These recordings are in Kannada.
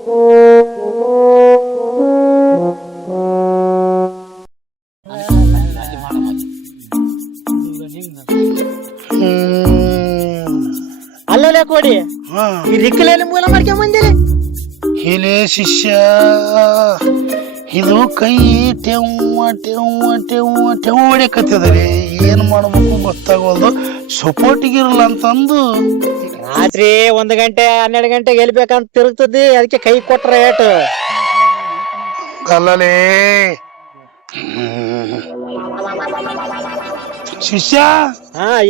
ಅಲ್ಲೇ ಕೊಡಿ ಈ ರಿಕ್ಕಲೆಲ್ಲ ಮೂಲ ಮಾಡ್ಕೊಂಡ್ ಬಂದಿರಿ. ಇಲ್ಲೇ ಶಿಷ್ಯ, ಇದು ಕೈ ಟೆವ್ವ ಟೆವ್ವ ಟೆವ್ವ ಟೆವ್ವ ಹೊಡಿಕತ್ತದ್ರಿ. ಏನ್ ಮಾಡ್ಬೇಕು ಗೊತ್ತಾಗೋದು. ಸಪೋರ್ಟಿಗಿರಲ್ಲ ಅಂತಂದು ರಾತ್ರಿ 1 ಗಂಟೆ 12 ಗಂಟೆಗೆ ಗೆಲ್ಬೇಕಂತ ತಿರುಗ್ತದಿ. ಅದಕ್ಕೆ ಕೈ ಕೊಟ್ರ ಏಟು ಅಲ್ಲಲೇ ಶಿಷ್ಯ.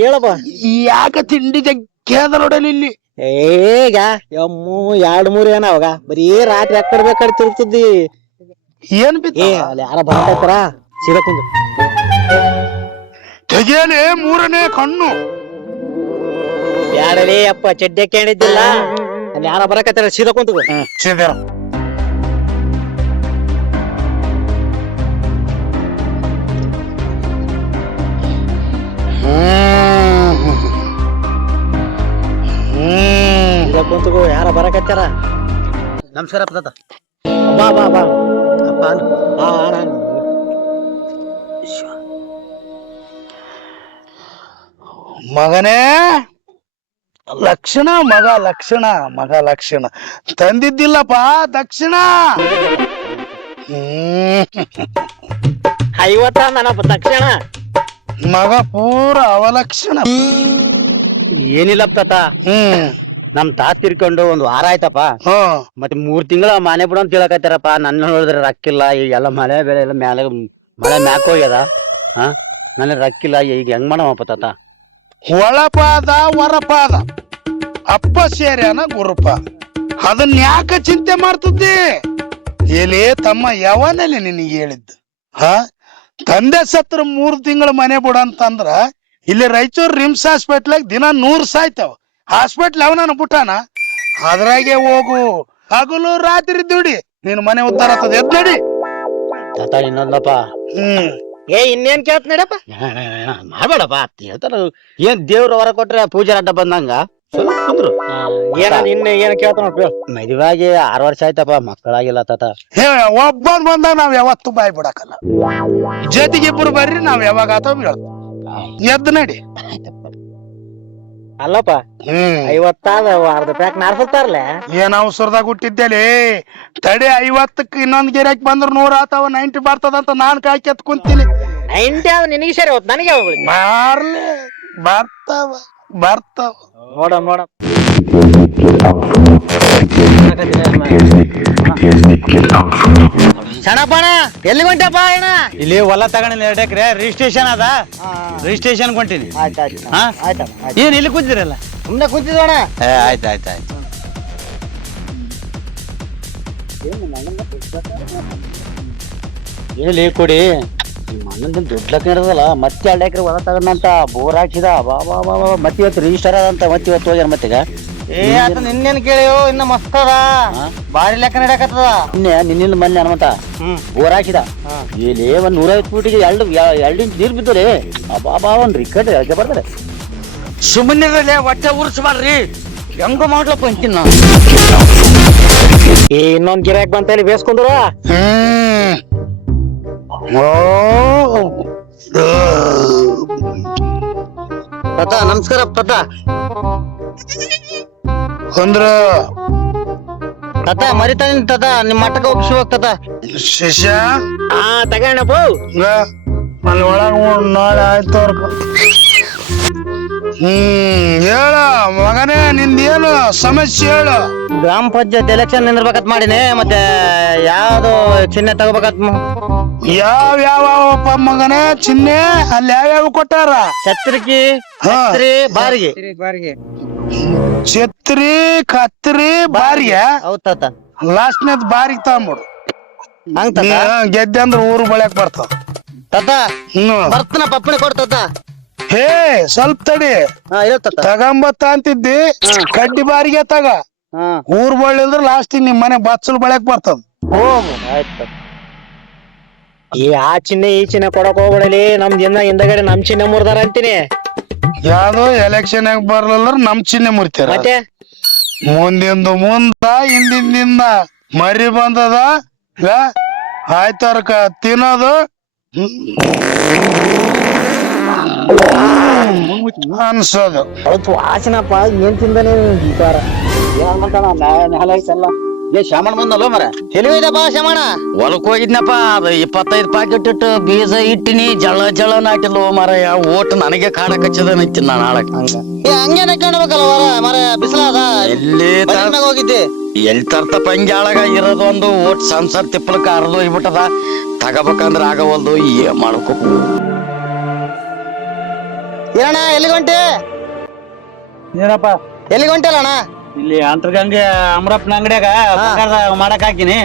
ಹೇಳಪ್ಪ. ಯಾಕ ತಿಂಡಿ ಜಗ್ಗ್ಯಾದ ನೋಡಲಿ ಇಲ್ಲಿ. ಈಗ 2-3 ಏನ ಅವಾಗ ಬರೀ ರಾತ್ರಿ ಯಾಕೆ ತಿರುಗ್ತದಿ. ಏನ್ ಬಿತ್ತ ಅಲ್ಲಿ ಯಾರ ಬರ್ತಾರ ಸೀದಾ ಕುಂದು ತೆಗಿಯಲೇ 3ನೇ ಕಣ್ಣು. ಯಾರೇ ಅಪ್ಪ ಚಡ್ಡೆ ಕೇಳಿದ್ದಿಲ್ಲ. ಅಲ್ಲಿ ಯಾರ ಬರಕತ್ತಾರ ಸೀದಾ ಕುಂತು ಸೀದಾ ಕುಂತು ಯಾರ ಬರಕತ್ತಾರ. ನಮಸ್ಕಾರ ತಾತ. ಬಾ ಬಾ ಬಾ ಅಪ್ಪ ಮಗನೇ ಲಕ್ಷಣ, ಮಗ ಲಕ್ಷಣ, ಮಗ ಲಕ್ಷಣ ತಂದಿದ್ದಿಲ್ಲಪ್ಪ ದಕ್ಷಿಣ. 50 ನನಪ್ಪ ತಕ್ಷಣ. ಮಗ ಪೂರ ಅವಲಕ್ಷಣ. ಏನಿಲ್ಲಪ್ಪ ತಾತ, ನಮ್ ತಾತ ತಿರ್ಕೊಂಡು 1 ವಾರ ಆಯ್ತಪ್ಪ. ಮತ್ತೆ 3 ತಿಂಗಳ ಮನೆ ಬಿಡು ಅಂತ ಹೇಳಕತ್ತಾರಪ್ಪ. ನನ್ನ ನೋಡಿದ್ರೆ ರಕ್ಕಿಲ್ಲ. ಈಗೆಲ್ಲ ಮಳೆ ಬೆಳೆ ಎಲ್ಲ ಮ್ಯಾಲ ಮಳೆ ಮ್ಯಾಕ್ ಹೋಗ್ಯದ. ನನ್ನ ರಕ್ಕಿಲ್ಲ. ಈಗ ಹೆಂಗ್ ಮಾಡವಪ್ಪ ತಾತ? ಒಳಪಾದ ಹೊರಪಾದ ಅಪ್ಪ ಸೇರ್ಯಾನ ಗುರುಪ. ಅದನ್ನ ಯಾಕ ಚಿಂತೆ ಮಾಡ್ತಿದ್ದಿ? ಎಲ್ಲಿ ತಮ್ಮ ಯಾವನಲ್ಲಿ ನಿನಗೆ ಹೇಳಿದ್ದು? ತಂದೆ ಸತ್ರ 3 ತಿಂಗಳ ಮನೆ ಬಿಡ ಅಂತಂದ್ರ ಇಲ್ಲಿ ರಾಯಚೂರು ರಿಮ್ಸ್ ಹಾಸ್ಪಿಟ್ಲಾಗ ದಿನ 100 ಸಾಯ್ತಾವ. ಹಾಸ್ಪಿಟ್ಲ್ ಅವನ ಬಿಟ್ಟಾನ. ಅದ್ರಾಗೆ ಹೋಗು, ಹಗಲು ರಾತ್ರಿ ದುಡಿ, ನಿನ್ ಮನೆ ಉದ್ಧಾರ ಆಗ್ತದೆ. ಎದ್ ನಡಿ ತಾತ. ಇನ್ನೊಂದಪ್ಪ, ಇನ್ನೇನ್ ಕೇಳ್ತ ನಡಪ್ಪ. ಮಾಡ್ಬೇಡಪ್ಪ ಹೇಳ್ತಾರ. ಏನ್ ದೇವ್ರ ಹೊರ ಕೊಟ್ರೆ ಪೂಜೆ ಅಡ್ಡ ಬಂದಂಗ ಕುಂದ್ರು. ಏನ್ ಕೇಳ್ತಾನ? ಮದುವಾಗಿ 6 ವರ್ಷ ಆಯ್ತಪ್ಪ, ಮಕ್ಕಳಾಗಿಲ್ಲ ತಾತ. ಒಬ್ಬನ್ ಬಂದಾಗ ನಾವ್ ಯಾವತ್ತು ಬಾಯ್ ಬಿಡಕಲ್ಲ. ಜೊತೆಗೆ 2 ಬರ್ರಿ, ನಾವ್ ಯಾವಾಗ ಆತವ್ ಹೇಳ್ತ. ಎದ್ದು ನಡಿ. ಅಲ್ಲಪ್ಪ 50 ಅರ್ಧ ಪ್ಯಾಕ್ ನಾರ್ಸತ್ತಾರಲ್ಲ. ಏನ್ ಅವಸರದಾಗ ಹುಟ್ಟಿದ್ದೇಲಿ. ತಡೆ 50ಕ್ಕೆ ಇನ್ನೊಂದ್ ಗಿರಾಕಿ ಬಂದ್ರ 100 ಆತಾವ. 90 ಬರ್ತದಂತ ನಾನ್ ಕಾಯ್ಕೆತ್ ಕುಂತೀನಿ. 90 ನಿನಗೆ ಸರಿ ಹೋತ್, ನನಗೆ ಹೋಗ್ಲಿ. ಬಾರ್ಲೆ ಬರ್ತಾವ ಬರ್ತಾವ. ನೋಡ ಸಣ್ಣಪ್ಪಣ ಎಲ್ಲಿ ಹೊಂಟಪ್ಪ? ಅಣ್ಣ ಇಲ್ಲಿ ಹೊಲ ತಗೊಂಡಿನ 2 ಎಕರೆ ರಿಜಿಸ್ಟ್ರೇಷನ್ ಅದ. ರಿಜಿಸ್ಟ್ರೇಷನ್ ಕೊಂಟಿನಿ. ಏನ್ ಇಲ್ಲಿ ಕುಂತಿರಲ್ಲ? ಸುಮ್ನೆ ಕುಂತಿದ್ದೋಣ. ಆಯ್ತಾಯ್ತು. ಎಲ್ಲಿ ಕೊಡಿ ಮಣ್ಣಂದಿನ ದುಡ್ಲಕ್ಕ ಇರೋದಲ್ಲ. ಮತ್ತೆ 2 ಎಕರೆ ಹೊಲ ತಗೊಂಡಂತ ಬೋರ್ ಹಾಕ್ಸಿದ. ಮತ್ತೆ ಇವತ್ತು ರಿಜಿಸ್ಟರ್ ಅದಂತ. ಮತ್ತೆ ಇವತ್ತು ಹೋಗ್ಯಾರ. ಮತ್ತೀಗ ನಿನ್ನೇನ್ ಕೇಳಿಯೋ ಇನ್ನ ಮಸ್ತ್ ಅದ. ಬಾರಿ ಲೆಕ್ಕ ನಡಕತ್ತದ. ನಿನ್ನಿಂದ ಮೊನ್ನೆ ಹನುಮಂತ ಬೋರ್ ಹಾಕಿದ. ಇಲ್ಲಿ 150 ಫೂಟಿಗೆ 2 ಇಂಚ್ ನೀರ್ ಬಿದ್ದೋರಿ. ಅಬ್ಬಾ ಒಂದ್ ರಿಕಟ್ ಯಾಕೆ ಬರ್ತಾರೆ. ಸುಮ್ಮನೆ ಹೊಟ್ಟೆ ಉರ್ಸ್ಬಾರ್ರಿ. ಹೆಂಗ ಮಾಡ್ಲಪ್ಪ ಅಂತೀನಿ ನಾನು. ಇನ್ನೊಂದ್ ಗಿರಾಕ್ ಬಂತ ಹೇಳಿ ಬೇಸ್ಕೊಂಡ್ರ. ತಾತ ನಮಸ್ಕಾರ ತಾತ. ಅಂದ್ರ ತಾತ ಮರಿತಾನ ತಾತ. ನಿಮ್ ಮಟ್ಟಕ್ಕೆ ಒಪ್ಸಿ ಹೋಗ್ತಾತ. ಶಿಷ್ಯ ತಗೋಣಪ್ಪ. ಅಲ್ಲಿ ಒಳಗ ನಾಳೆ ಆಯ್ತವ್ರ. ಹೇಳ ಮಗನೇ, ನಿಂದೇನು ಸಮಸ್ಯೆ ಹೇಳು. ಗ್ರಾಮ ಪಂಚಾಯತ್ ಎಲೆಕ್ಷನ್ ನಿಂದಿರ್ಬೇಕಂತ ಮಾಡಿನಿ. ಮತ್ತೆ ಯಾವ್ದು ಚಿಹ್ನೆ ತಗೋಬೇಕಂತ. ಯಾವ್ಯಾವಪ್ಪ ಮಗನೇ ಚಿಹ್ನೆ? ಅಲ್ಲಿ ಯಾವ್ಯಾವ ಕೊಟ್ಟಾರ? ಛತ್ರಿ ಬಾರಿಗೆ. ಛತ್ರಿ ಕತ್ರಿ ಬಾರಿಗೆ. ಹೌದ್ ತಾತ. ಲಾಸ್ಟ್ನೇದ್ ಬಾರಿಗೆ ತಗೊಂಬಿಡು. ಹಂಗ ತಾತ. ಗೆದ್ದೆ ಅಂದ್ರ ಊರು ಬಳಕ್ ಬರ್ತಾವ ತಾತ. ಬರ್ತನ ಪಪ್ಪಣೆ ಕೊಡ್ತಾತ. ಹೇ ಸ್ವಲ್ಪ ತಡಿ. ತಗೊಂಬತ್ತ ಅಂತಿದ್ದಿ. ಕಡ್ಡಿ ಬಾರಿಗೆ ತಗ. ಊರ್ ಬಳ್ಳಿಲ್ದ್ರ ಲಾಸ್ಟ್ ನಿಮ್ ಮನೆ ಬಚ್ಚಲ್ ಬಳಕ್ ಬರ್ತದ. ಆಯ್ತು. ಆ ಚಿಹ್ನೆ ಈ ಚಿಹ್ನೆ ಕೊಡಕ್ ಹೋಗ್ಬಿಡಲಿ. ನಮ್ದು ಹಿಂದಗಡೆ ನಮ್ ಚಿಹ್ನೆ ಮುರ್ದಾರ ಅಂತೀನಿ. ಯಾವ್ದು ಎಲೆಕ್ಷನ್ ಬರ್ಲಿಲ್ಲ ನಮ್ ಚಿಹ್ನೆ ಮುರಿತಾರ. ಮತ್ತೆ ಮುಂದಿಂದ ಹಿಂದಿಂದ ಮರಿ ಬಂದದ ಆಯ್ತಾರಕ ತಿನ್ನೋದು ಅನ್ಸೋದು. ಅವತ್ತು ವಾಸನಪ್ಪ ಏನ್ ತಿಂದಾನೆ ಈ ತರ ಶಾಮಣ್ಣ ಬಂದಲ್ಲ ಮರ ಎಲ್ಲಿದಪ್ಪ ಶಮಣ? ಹೊಲಕ್ ಹೋಗಿದ್ನಪ್ಪ. ಅದು 25 ಪ್ಯಾಕೆಟ್ ಇಟ್ಟು ಬೀಜ ಇಟ್ಟಿನಿ, ಜಳ ಜಳ ನಾಟಿಲ್ಲ ಮರಯ. ಓಟ್ ನನಗೆ ಕಾಡ ಕಚ್ಚದ ನಿಂತೀನಿ ನಾನು ಆಳಕ್. ಹಂಗೆ ನಡ್ಕೊಂಡ್ಬೇಕಲ್ಲ ಮರ ಬಿಸಿಲಾದ ಎಲ್ಲಿ ಹೋಗಿದ್ದೆ. ಎಲ್ಲಿ ತರ್ತಪ್ಪ ಹಂಗೆ ಆಳಗ ಇರೋದು ಒಂದು ಓಟ್ ಸಂಸಾರ ತಿಪ್ಪಲಕ್ಕ ಅರ್ದು ಹೋಗ್ಬಿಟ್ಟದ. ತಗಬೇಕಂದ್ರ ಆಗವಲ್ದು, ಏನ್ ಮಾಡ್ಕೊ. ಏನಣ್ಣ ಎಲ್ಲಿ ಹೊಂಟೆ? ಏನಪ್ಪ ಎಲ್ಲಿ ಹೊಂಟೆಲ್ಲಣ್ಣ? ಇಲ್ಲಿ ಅಂತರ್ಗಂಗೆ ಅಮರಪ್ಪನ ಅಂಗಡಿಯಾಗ ಬಂಗಾರ ಮಾಡಕ್ ಹಾಕಿನಿ.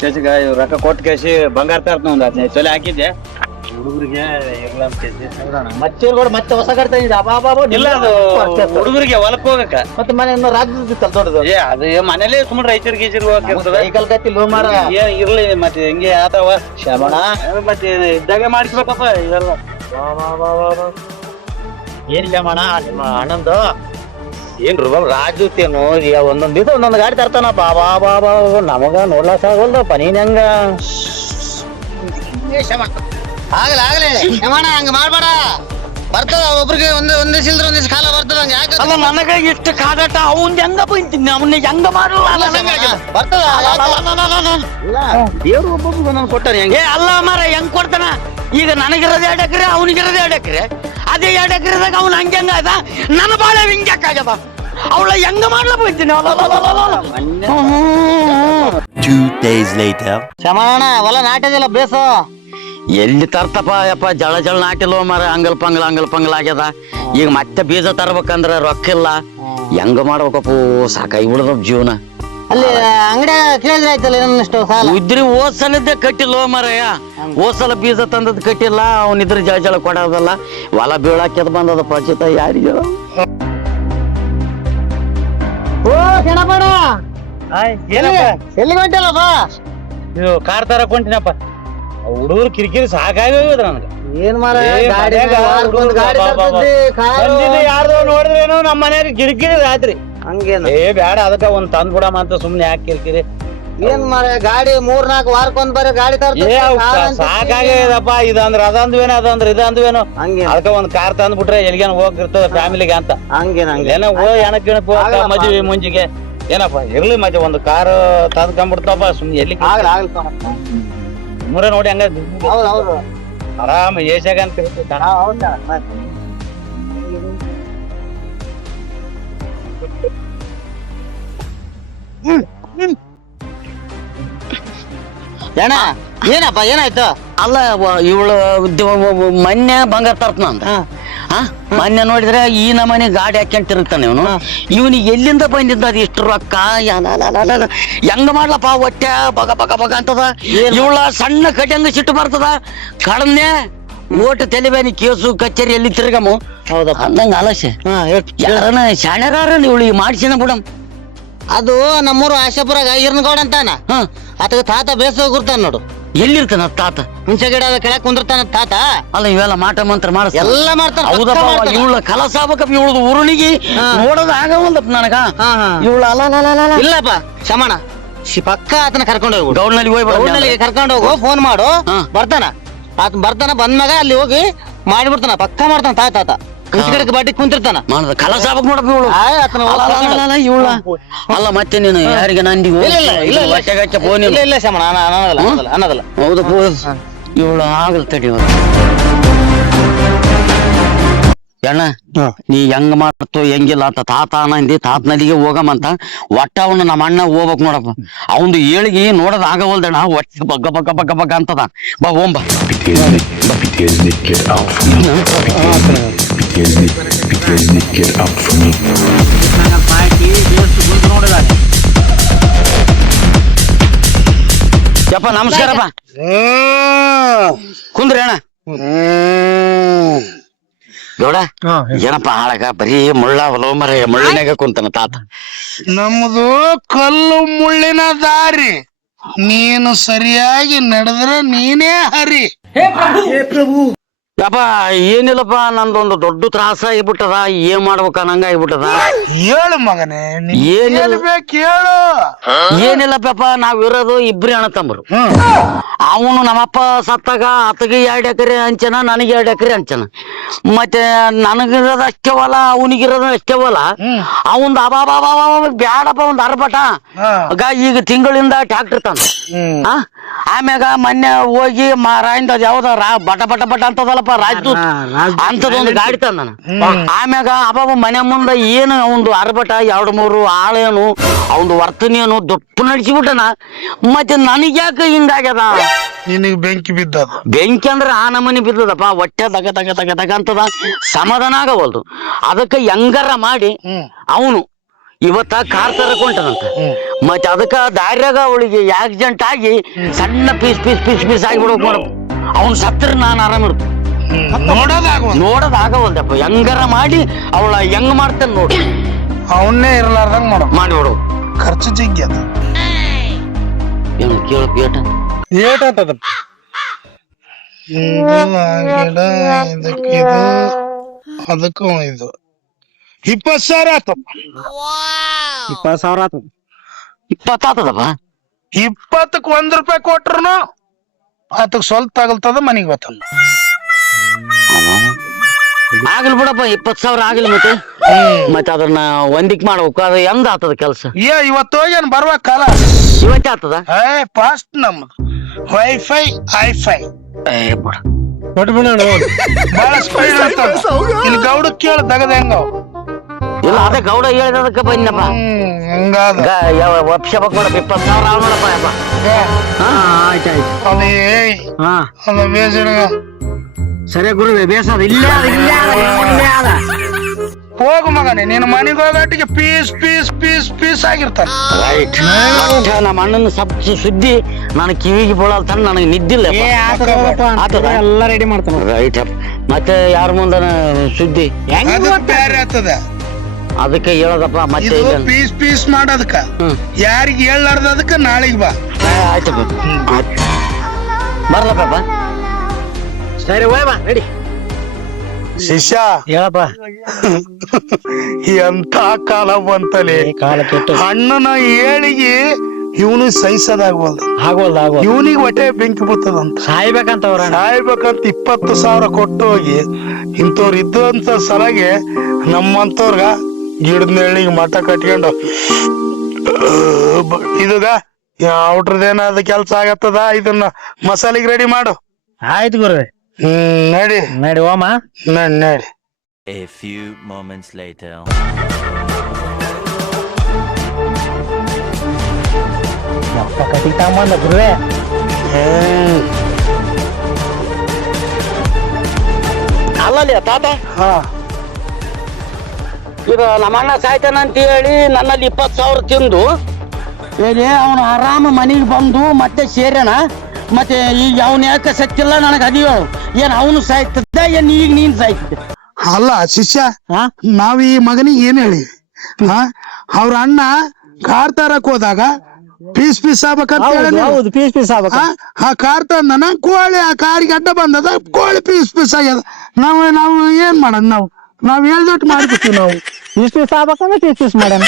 ಕೇಸಿಗ ರೊಕ್ಕ ಕೊಟ್ಟು ಕೇಸಿ ಬಂಗಾರ ತರ್ತ ಒಂದ್ 15 ತೊಲೆ ಹಾಕಿದ್ದೆ ಹುಡುಗರಿಗೆ. ಮತ್ತೆ ಹೊಸ ಕಟ್ತಾ ಇಲ್ಲ ಅದು ಹುಡುಗರಿಗೆ ಹೊಲಕ್ ಹೋಗಕ್ಕ. ಮತ್ತೆ ಮನೆ ರಾಜ್ಯದ ದೊಡ್ಡದು. ಅದು ಮನೇಲಿ ಸುಮ್ಮನೆ ರೈತರು ಗೀಚರ್ ಹೋಗಿರ್ತದ. ಸೈಕಲ್ ಕತ್ತಿ ಲೋ ಮಾರ ಇರ್ಲಿ ಮತ್ತೆ ಹಿಂಗೆ ಆತವ ಶಮಣ. ಮತ್ತೆ ಇದ್ದಾಗ ಮಾಡಿಸ್ಬೇಕಪ್ಪ ಇದೆಲ್ಲ. ಏನ್ ಶಮಣ ನಿಮ್ಮ ಅಣ್ಣಂದು? ಏನ್ರು ರಾಜೂತೇನು ಒಂದೊಂದ್ ದಿವಸ ಒಂದೊಂದ್ ಗಾಡಿ ತರ್ತಾನ. ಬಾಬಾ ಬಾಬಾ ನಮಗ ನೋಡ್ಲಾಕ್ ಆಗೋಲ್ದಪ್ಪ. ನೀನ್ ಹೆಂಗ ಆಗಲೇ ಶಮಣ ಹಂಗ ಮಾಡ್ಬೇಡ. ಬರ್ತದ ಒಬ್ರಿಗೆ ಒಂದ್ ಸಿಲ್ದ್ರ ಒಂದ್ ಕಾಲ ಬರ್ತದ. ಹಂಗ ಯಾಕೆ ಅಲ್ಲ ನನಗ ಇಷ್ಟು ಕಾದಾಟ ಅವನ್ ಹೆಂಗ ಬೈತೀನಿ, ಅವನ್ನ ಹೆಂಗ ಮಾಡಲ್ಲ ಬರ್ತದ. ದೇವ್ರು ಒಬ್ಬೊಬ್ಬ ನಾನು ಕೊಟ್ಟಾರ ಹೆಂಗೆ ಅಲ್ಲ ಮಾರ ಹೆಂಗ್ ಕೊಡ್ತಾನ. ಈಗ ನನಗಿರೋದು 2 ಎಕರೆ, ಅವನಿಗಿರೋದು 2 ಎಕರೆ. ಅದೇ 2 ಎಕರೆದಾಗ ಅವ್ನ ಹಂಗ ಅದ, ನನ್ನ ಬಾಳೆ ಹಿಂಗ್ಯಾಕಾಗ್ಯದ. ಅವಳ ಹೆಂಗ ಮಾಡ್ಲ ಬೈತೀನಿ. 2 days later. ಶಮಣ ಹೊಲ ನಾಟ್ಯದಿಲ್ಲ ಬೇಸು. ಎಲ್ಲಿ ತರ್ತಪ್ಪ ಯಪ್ಪ, ಜಳ ಜಳ ನಾಟಿಲ್ವ ಮರ. ಅಂಗಲ್ ಪಂಗಲ್ ಆಗ್ಯದ. ಈಗ ಮತ್ತೆ ಬೀಜ ತರ್ಬೇಕಂದ್ರ ರೊಕ್ಕ ಇಲ್ಲ. ಹೆಂಗ ಮಾಡ್ಬೇಕಪ್ಪು, ಸಾಕಾಗಿ ಬಿಡದ ಜೀವನ. ಅಲ್ಲಿ ಅಂಗಡಿಯಾಗ ಕೇಳಿದ್ರೆ ಆಯ್ತಲ್ಲ ಇನ್ನಷ್ಟು ಸಾಲ. ಉದ್ರಿ ಓದ್ಸಲದ್ದೇ ಕಟ್ಟಿಲ್ವ ಮರಯ್ಯ. ಓದ್ಸಲ ಬೀಜ ತಂದದ್ ಕಟ್ಟಿಲ್ಲ. ಅವನಿದ್ರ ಜಳ ಜಳ ಕೊಡೋದಲ್ಲ. ಹೊಲ ಬೀಳಾಕ್ಯದ ಬಂದದ ಪಚಿತ ಯಾರಿಗೆ. ಓ ಶಣಪಣ ಎಲ್ಲಿ ಹೊಂಟಲ್ಲಪ್ಪ? ಇದು ಕಾರ್ ತರಕ್ ಹೊಂಟಿನಪ್ಪ. ಹುಡುಗರು ಕಿರಿಕಿರಿ ಸಾಕಾಗೋದ ನನಗೆ. ಏನ್ ಮಾರ ಯಾರ್ದೋ ನೋಡಿದ್ರೇನು ನಮ್ಮ ಮನೆಯಾಗ ಕಿರಿಕಿರಿ ರಾತ್ರಿ. ಹಂಗೇನ ಬ್ಯಾಡ ಅದಕ್ಕ ಒಂದ್ ತಂದ್ ಬಿಡಮ ಅಂತ ಸುಮ್ನೆ ಯಾಕೆ ಕಿರಿಕಿರಿ. ಏನ್ ಮಾರ ಗಾಡಿ 3-4 ವಾರಕ್ಕೊಂದ್ ಬರೀ ಗಾಡಿ ಸಾಕಾಗ್ಯದಪ್ಪ. ಇದಂದ್ರ ಅದಂದ್ವೇನೋ, ಅದಂದ್ರ ಇದಂದ್ವೇನೋ. ಹಂಗೆ ಅದಕ್ಕ ಒಂದ್ ಕಾರ್ ತಂದ್ ಬಿಟ್ರೆ ಎಲ್ಲಿಗೇನ ಹೋಗಿರ್ತದ ಫ್ಯಾಮಿಲಿಗೆ ಅಂತ. ಹಂಗೇನ ಏನೋ ಮದ್ವಿ ಮುಂಜಿಗೆ ಏನಪ್ಪ ಇರ್ಲಿ. ಮತ್ತೆ ಒಂದು ಕಾರ್ ತಂದ್ಕೊಂಡ್ಬಿಡ್ತಪ್ಪ ಸುಮ್ನೆ ಎಲ್ಲಿ ಮೂರ ನೋಡಿ ಹಂಗ ಆರಾಮ್ ಏಷ್ಯಾಗ ಅಂತ ಅಣ್ಣ. ಏನಪ್ಪ ಏನಾಯ್ತು? ಅಲ್ಲ ಇವಳು ಮೊನ್ನೆ ಬಂಗಾರ ತರ್ತನ ಅಂತ. ಮೊನ್ನೆ ನೋಡಿದ್ರೆ ಈ ನಮನೆ ಗಾಡಿ ಹಾಕ್ಯಂತಿರ್ತಾನೆ ಇವನು. ಇವನಿಗೆ ಎಲ್ಲಿಂದ ಬಂದಿದ್ದ ಅದು ಇಷ್ಟು ರೊಕ್ಕ? ಹೆಂಗ ಮಾಡ್ಲಪ್ಪ, ಹೊಟ್ಟೆ ಬಗ ಬಗ ಬಗ ಅಂತದ. ಇವಳ ಸಣ್ಣ ಕಟ್ಟಂಗ ಸಿಟ್ಟು ಬರ್ತದ. ಕಡನೆ ಓಟ್ ತೆಲಿಬೇನಿ ಕೇಸು ಕಚೇರಿ ಎಲ್ಲಿ ತಿರ್ಗಮ್ಮ. ಹೌದಪ್ಪ ಅಂದಂಗ ಆಲಸ್ಯ ಯಾರನ ಶಾಣ್ಯಾರ ಇವಳಿಗೆ ಮಾಡ್ಸಿನ ಬಿಡಮ್. ಅದು ನಮ್ಮೂರು ಆಶಾಪುರಾಗ ಇರ್ನಗೌಡ ಅಂತಾನ. ಆತಗ ತಾತ ಬೇಸ ಗುರ್ತಾನ ನೋಡು. ಎಲ್ಲಿರ್ತಾನ ತಾತ? ಹುಂಚೆ ಗಿಡದ ಕೆಳಕ್ ಕುಂದಿರ್ತಾನ ತಾತ. ಅಲ್ಲ ಇವೆಲ್ಲ ಮಾಟ ಮಂತ್ರ ಮಾಡಿಸ್ ಎಲ್ಲ ಮಾಡ್ತಾನ. ಹೌದಪ್ಪ. ಇವಳ ಕಲಸ ಆಗ್ಬೇಕಪ್ಪ. ಇವಳದು ಉರುಳಿಗೆ ನೋಡೋದು ಆಗವಲ್ದಪ್ಪ ನನಗ. ಇವಳ ಅಲ್ಲ ಇಲ್ಲಪ್ಪ ಶಮಣ ಪಕ್ಕ ಆತನ ಕರ್ಕೊಂಡು ಹೋಗ್ಬಿಡು. ಗೌಡ್ನಲ್ಲಿ ಹೋಗ್ಬಿಡ. ಕರ್ಕೊಂಡು ಹೋಗು, ಫೋನ್ ಮಾಡು, ಬರ್ತಾನ. ಆತ ಬರ್ತಾನ. ಬಂದ್ಮ್ಯಾಗ ಅಲ್ಲಿ ಹೋಗಿ ಮಾಡಿಬಿಡ್ತಾನ. ಪಕ್ಕ ಮಾಡ್ತಾನ ತಾತ. ಹುಂಚೆ ಬಾಟಿ ಕುಂತಿರ್ತಾನ. ಕಲಸ ಆಗ್ಬೇಕು ನೋಡಪ್ಪ ಇವಳು. ಇವಳ ಅಲ್ಲ ಮತ್ತೆ ನೀನು ಯಾರಿಗೆ ನಂದಿ ಫೋನ್ ಇಲ್ಲ ಶಮಣ ಅನ್ನೋದಲ್ಲ. ಹೌದಪ್ಪ ಇವಳು ಆಗಲ್ ತಡಿ. ಅಣ್ಣ ನೀ ಹೆಂಗ್ ಮಾಡ್ತು ಹೆಂಗಿಲ್ಲ ಅಂತ ತಾತ ನಂದಿ ತಾತ ನದಿಗೆ ಹೋಗಮಂತ. ಒಟ್ಟ ಅವನು ನಮ್ಮ ಅಣ್ಣ ಹೋಗ್ಬೇಕ್ ನೋಡಪ್ಪ. ಅವಂದು ಏಳಿಗೆ ನೋಡೋದ್ ಆಗವಲ್ದಣ್ಣ. ಒಟ್ಟು ಬಗ್ಗ ಬಗ್ಗ ಬಗ್ಗ ಬಗ್ಗ ಅಂತದ. ಬಾ ಓಂಬ ಯಪ್ಪ ನಮಸ್ಕಾರಪ್ಪ. ಕುಂದ್ರಿ ಅಣ್ಣ. ಗೌಡ ಏನಪ್ಪ ಹಾಳಾಗ ಬರೀ ಮುಳ್ಳ ಹೊಲಮರ ಮುಳ್ಳಿನಾಗ ಕುಂತಾನ ತಾತ. ನಮ್ದು ಕಲ್ಲು ಮುಳ್ಳಿನ ದಾರಿ. ನೀನು ಸರಿಯಾಗಿ ನಡೆದ್ರ ನೀನೇ ಹರಿ. ಯಪ್ಪ ಏನಿಲ್ಲಪ್ಪ ನಂದೊಂದು ದೊಡ್ಡ ತ್ರಾಸ ಆಗ್ಬಿಟ್ಟದ ಏನ್ ಮಾಡ್ಬೇಕ ನಂಗ ಆಗ್ಬಿಟ್ಟದ. ಹೇಳು ಮಗನೇ, ಏನಿಲ್ಲ ಬೇಕು ಹೇಳು. ಏನಿಲ್ಲಪ್ಪ ನಾವಿರೋದು ಇಬ್ರಿ ಅಣ್ಣ ತಮ್ಮರು. ಅವನು ನಮ್ಮಪ್ಪ ಸತ್ತಾಗ ಆತಗೆ 2 ಎಕರೆ ಹಂಚನ, ನನಗೆ 2 ಎಕರೆ ಹಂಚನ. ಮತ್ತೆ ನನಗಿರೋದು ಅಷ್ಟೇ ಹೊಲ, ಅವನಿಗಿರೋದು ಅಷ್ಟೇ ಹೊಲ. ಅವಂದು ಅಬಾಬಾಬಾ ಬ್ಯಾಡಪ್ಪ ಒಂದ್ ಅರ್ಬಟ ಈಗ ತಿಂಗಳಿಂದ ಟ್ಯಾಕ್ಟರ್ ತಂದ. ಆಮ್ಯಾಗ ಮೊನ್ನೆ ಹೋಗಿ ರಾಯಿಂದ ಯಾವ್ದ ಬಟ ಬಟ ಬಟ ಅಂತದಲ್ಲಪ್ಪ ರಾಜ್ದೂತ್ ಅಂತದೊಂದು ಗಾಡಿ ತಂದನ. ಆಮ್ಯಾಗ ಅಬಾಬ ಮನೆ ಮುಂದೆ ಏನು ಅವಂದು ಅರ್ಬಟ 2-3 ಆಳೇನು ಅವಂದು ವರ್ತನೇನು ದೊಪ್ಪು ನಡೆಸಿಬಿಟ್ಟನ. ಮತ್ತೆ ನನಗ್ಯಾಕ ಹಿಂಗಾಗ್ಯದ? ನಿನಗ್ ಬೆಂಕಿ ಬಿದ್ದದ. ಬೆಂಕಿ ಅಂದ್ರೆ ಆ ನಮನಿ ಬಿದ್ದದಪ್ಪ. ಹೊಟ್ಟೆ ತಗ ತಗ ತಗ ತಗ ಅಂತದ, ಸಮಾಧಾನ ಆಗವಲ್ದು. ಅದಕ್ಕೆ ಹೆಂಗಾರ ಮಾಡಿ ಅವನು ಇವತ್ತ ಕಾರ್ ತರಕ್ ಹೊಂಟನಂತ. ಮತ್ತೆ ಅದಕ್ಕ ದಾರ್ಯಾಗ ಅವಳಿಗೆ ಆಕ್ಸಿಡೆಂಟ್ ಆಗಿ ಸಣ್ಣ ಪೀಸ್ ಪೀಸ್ ಪೀಸ್ ಪೀಸ್ ಆಗಿಬಿಡ್ಬೇಕು ನೋಡ. ಅವ್ನ್ ಸತ್ರ ನಾನು ಆರಾಮಿರ್ಬೇಕು. ನೋಡೋದಾಗವಲ್ದಪ್ಪ. ಹೆಂಗಾರ ಮಾಡಿ ಅವಳ ಹೆಂಗ್ ಮಾಡ್ತಾನೆ ನೋಡಿ, ಅವನ್ನೇ ಇರಲಾರ್ದಂಗ್ ಮಾಡಿಬಿಡು. ಖರ್ಚು ಜಿಗ್ಗಿ ಅದ. ಏನು ಕೇಳಕ್ ಏಟ ಅದಕ್ಕೂ ಇದು 20,000 ಆತಪ್ಪ. 20,000 ಆತ. 20 ಆತದಪ್ಪ. 20ಕ್ಕೆ ₹1 ಕೊಟ್ರು ಆತಕ್ ಸ್ವಲ್ಪ ತಗಲ್ತದ, ಮನಿಗ್ ಬರ್ತದ. ಆಗಲ್ ಬಿಡಪ್ಪ, 20,000 ಆಗಲಿ. ಮತ್ತೆ ಅದನ್ನ ಒಂದಿಕ್ ಮಾಡ್ಬೇಕು. ಅದು ಎಂದ ಆತದ ಕೆಲಸ? ಇವತ್ತು ಹೋಗ್ಯಾನ ಬರ್ಬೇಕ ಕಾಲ. ಇವತ್ತೇ ಆತದ. ಫಾಸ್ಟ್ ನಮ್ದು ವೈಫೈ ಐಫೈ ಬಹಳ ಸ್ಪೀಡ್ ಇರ್ತದ. ಇಲ್ಲಿ ಗೌಡ ಕೇಳ ತಗದ ಹೆಂಗ ಇಲ್ಲ. ಅದೇ ಗೌಡ ಹೇಳಿದಕ್ಕೆ ಬಂದಪ್ಪ. ಹಂಗಾದ ವರ್ಷ ನೋಡಪ್ಪ 20,000 ಆಗ ನೋಡಪ್ಪ. ಆಯ್ತಾಯ್ತು. ಅದ ಬೇಜಾರ ಸರಿ ಗುರುವೆ, ಬೇಸದ ಇಲ್ಲೇ ಅದ. ಹೋಗು ಮಗನೇ, ನೀನು ಮನೆಗೆ ಹೋಗಟ್ಟಿಗೆ ಪೀಸ್ ಪೀಸ್ ಪೀಸ್ ಪೀಸ್ ಆಗಿರ್ತಾರ. ನಮ್ಮ ಅಣ್ಣನ ಸುದ್ದಿ ನಾನು ಕಿವಿಗೆ ಬೀಳಲ್ ತನ ನನಗೆ ನಿದ್ದಿಲ್ಲ. ಎಲ್ಲ ರೆಡಿ ಮಾಡ್ತಾನ. ರೈಟ್. ಮತ್ತೆ ಯಾರ ಮುಂದ ಸುದ್ದಿ ಬೇರೆ ಆಗ್ತದ. ಅದಕ್ಕೆ ಹೇಳದಪ್ಪ. ಮತ್ತೆ ಪೀಸ್ ಪೀಸ್ ಮಾಡೋದಕ್ಕ ಯಾರಿಗೆ ಹೇಳಾರ್ದಕ್ಕ ನಾಳೆಗೆ ಬಾ. ಆಯ್ತು ಬರ್ಲಪ್ಪ. ಸರಿ ಹೋಯ್ ಬಾ, ರೆಡಿ. ಶಿಷ್ಯ ಹೇಳಪ್ಪ. ಎಂತ ಕಾಲ ಬಂತಲೆ. ಕಾಲ ಕೆಟ್ಟು ಅಣ್ಣನ ಏಳಿಗೆ ಇವನು ಸಹಿಸೋದಾಗವಲ್ದು. ಇವನಿಗೆ ಹೊಟ್ಟೆ ಬೆಂಕಿ ಬರ್ತದಂತ. ಸಾಯ್ಬೇಕಂತ 20,000 ಕೊಟ್ಟು ಹೋಗಿ ಇಂಥವ್ರು ಇದ್ದಂತ ಸಲಾಗೆ ನಮ್ಮಂತವ್ರಗ ಗಿಡದ ನೆರಳಿಗೆ ಮಠ ಕಟ್ಕೊಂಡು ಇದುಗ ಔಟ್ರದೇನಾದ ಕೆಲ್ಸ ಆಗತ್ತದ. ಇದನ್ನ ಮಸಾಲೆಗೆ ರೆಡಿ ಮಾಡು. ಆಯ್ತು ಗುರುವೆ. ನಡಿ ಓಮ ನಡಿ. A few moments later. Cutting ತಗೊಂಬಂದ ಗುರುವೆ. ಅಲ್ಲಲ್ಲಿ ತಾತ, ಇದು ನಮ್ಮಣ್ಣ ಸಾಯ್ತಾನ ಅಂತ ಹೇಳಿ ನನ್ನಲ್ಲಿ 20,000 ತಿಂದು ಹೇಳಿ ಅವನು ಆರಾಮ ಮನೆಗೆ ಬಂದು ಮತ್ತೆ ಸೇರ್ಯಾನ. ಮತ್ತೆ ಈಗ ಅವನ್ ಯಾಕೆ ಸತ್ತಿಲ್ಲ ನನಗೆ ಅದು ಹೇಳು. ಏನ್ ಅವನು ಸಾಯ್ತದ, ಏನ್ ಈಗ ನೀನ್ ಸಾಯ್ತಿದ್ದೆ? ಅಲ್ಲ ಶಿಷ್ಯ, ನಾವ್ ಈ ಮಗನಿಗೆ ಏನ್ ಹೇಳಿ ಅವ್ರ ಅಣ್ಣ ಕಾರ್ ತರಕ್ ಹೋದಾಗ ಪೀಸ್ ಪೀಸ್ ಆಗ್ಬೇಕಂತ ಹೌದು, ಪೀಸ್ ಪೀಸ್ ಆಗ್ಬೇಕ. ಆ ಕಾರ್ ತಂದನ ಕೋಳಿ ಆ ಕಾರಿಗೆ ಅಡ್ಡ ಬಂದದ, ಕೋಳಿ ಪೀಸ್ ಪೀಸ್ ಆಗ್ಯದ. ನಾವು ಏನ್ ಮಾಡೋದ್? ನಾವ್ ಹೇಳ್ದೊಟ್ಟು ಮಾಡ್ಬಿಡ್ತೀವಿ. ನಾವು ಪೀಸ್ ಪೀಸ್ ಆಗ್ಬೇಕಂದ್ರೆ ಪೀಸ್ ಪೀಸ್ ಮಾಡ್ಯಾನ.